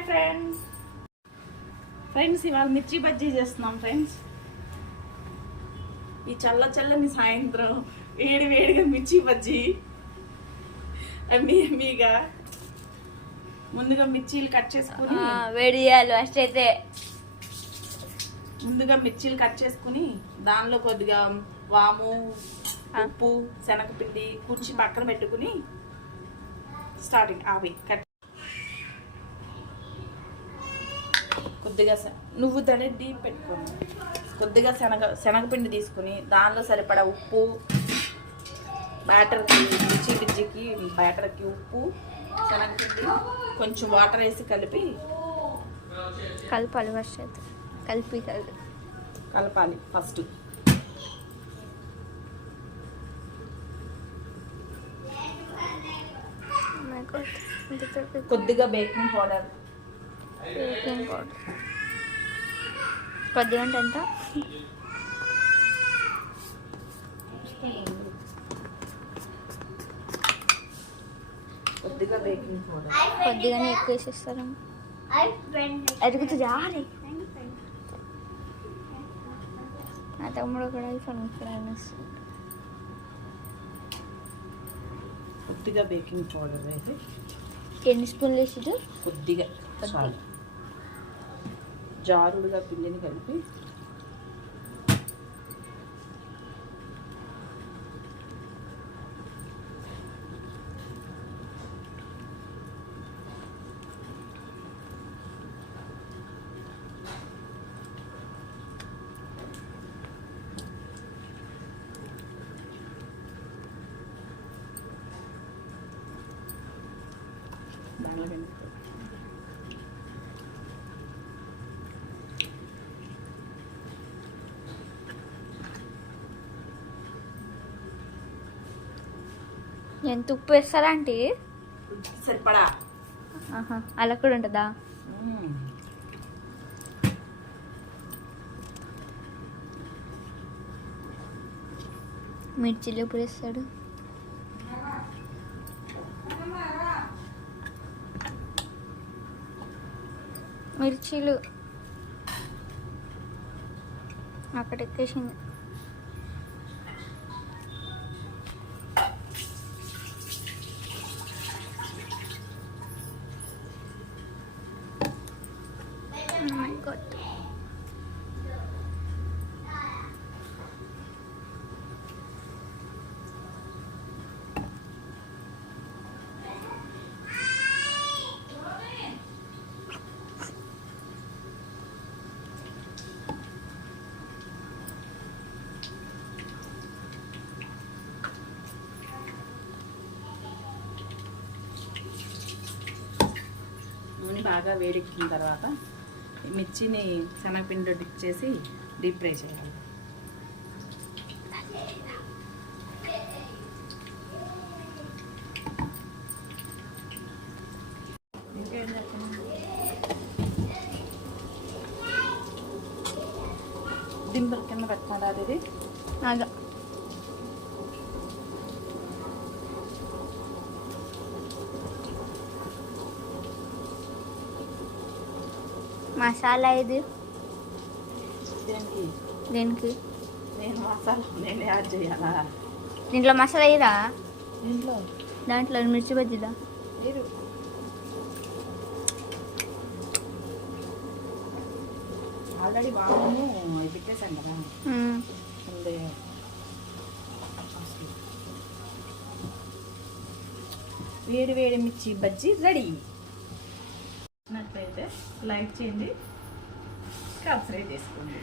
Hi friends ఇవాళ మిర్చి బజ్జీ చేస్తున్నాం ఫ్రెండ్స్. ఈ చల్లని సాయంత్రం వేడిగా మిర్చి బజ్జీ మీగా ముందుగా మిర్చీలు కట్ చేసుకుని వేడి చేయాలి. ఫస్ట్ అయితే ముందుగా మిర్చీలు కట్ చేసుకుని దానిలో కొద్దిగా వాము, ఉప్పు, శనగపిండి కూర్చి పక్కన పెట్టుకుని స్టార్టింగ్ అవి కట్ కొద్దిగా నువ్వు తలెడ్డి పెట్టుకోండి. కొద్దిగా శనగపిండి తీసుకుని దానిలో సరిపడా ఉప్పు, బ్యాటర్కి మిర్చి బజ్జీకి బ్యాటర్కి ఉప్పు, శనగపిండి, కొంచెం వాటర్ వేసి కలపాలి. ఫస్ట్ అయితే కలపాలి ఫస్ట్. కొద్దిగా బేకింగ్ పౌడర్ కొద్దిగా అంటే ఎంత? కొద్దిగా బేకింగ్ పౌడర్ కొద్దిగానే ఎక్కువ వేసేస్తారు. ఎదుగుతుంది జాలి. నా తమ్ముడు కూడా కొద్దిగా బేకింగ్ పౌడర్ వేసి ఎన్ని స్పూన్లు వేసి కొద్దిగా చాలు. జారుడుగా పిండిని కలిపి దానిలో ఎంత ఉప్పు వేస్తారా అంటే సరిపడా. అలా కూడా ఉంటుందా? మిర్చిలు ఎప్పుడు వేస్తాడు? మిర్చీలు అక్కడ ఎక్కేసింది. నూనె బాగా వేడెక్కిన తర్వాత మిర్చిని శనగపిండి డిప్ చేసి డీప్ ఫ్రై చేయాలి. దింపర్ కింద పెట్టుకోవాలి. ఇది అలా మసాలా ఇది దేనికి? నేను మసాలా నేను యాడ్ చేయాలా? దీంట్లో మసాలా ఇదా? దీంట్లో దాంట్లో మిర్చి బజ్జీదా? లేదు. ఆల్రెడీ వాము పెట్టేసాం కదా. వేడి మిర్చి బజ్జీ రెడీ. నచ్చినట్లయితే లైక్ చేయండి, సబ్స్క్రైబ్ చేసుకోండి.